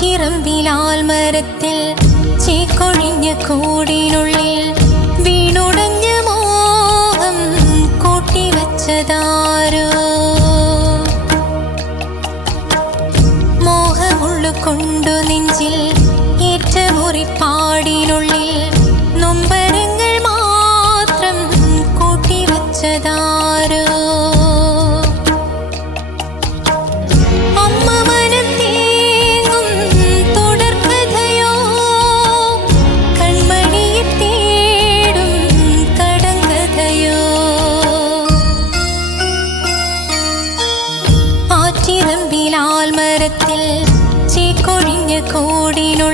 കാറ്റിറമ്പിലാൽ മരത്തിൽ ചേക്കൊഴിഞ്ഞ കൂടിനുള്ളിൽ വീണുടഞ്ഞ മോഹം കൂട്ടിവച്ചതാ. 氷の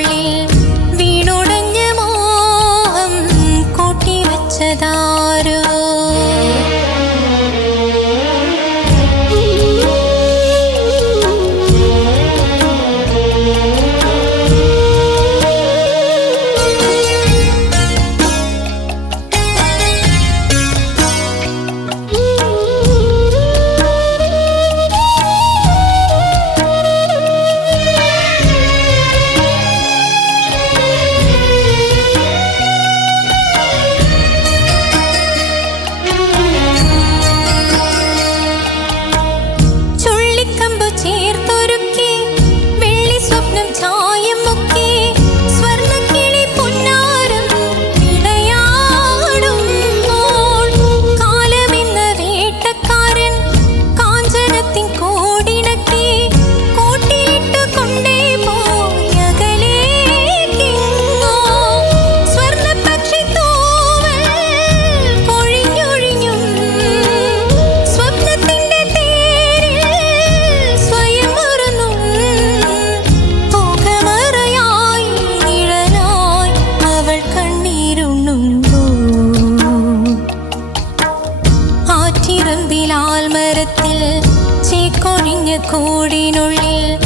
കൂടിനുള്ളിൽ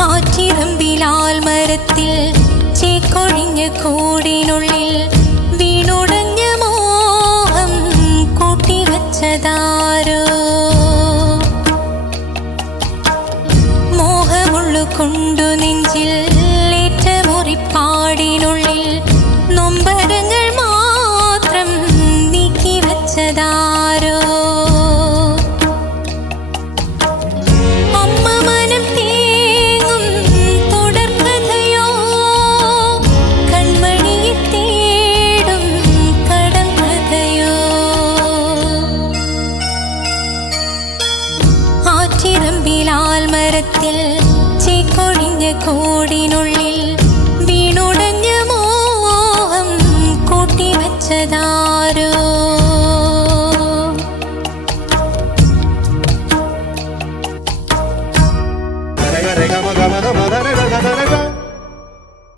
ആറ്റിറമ്പിലാൽ മരത്തിൽ ചേക്കൊഴിഞ്ഞ കൂടിനുള്ളിൽ വീണുടഞ്ഞ മോഹം കൂട്ടിവച്ചതാരോ? നിറഞ്ഞ കൂടിനുള്ളിൽ വീണുടഞ്ഞ മോഹം കൂട്ടിവച്ചതാ.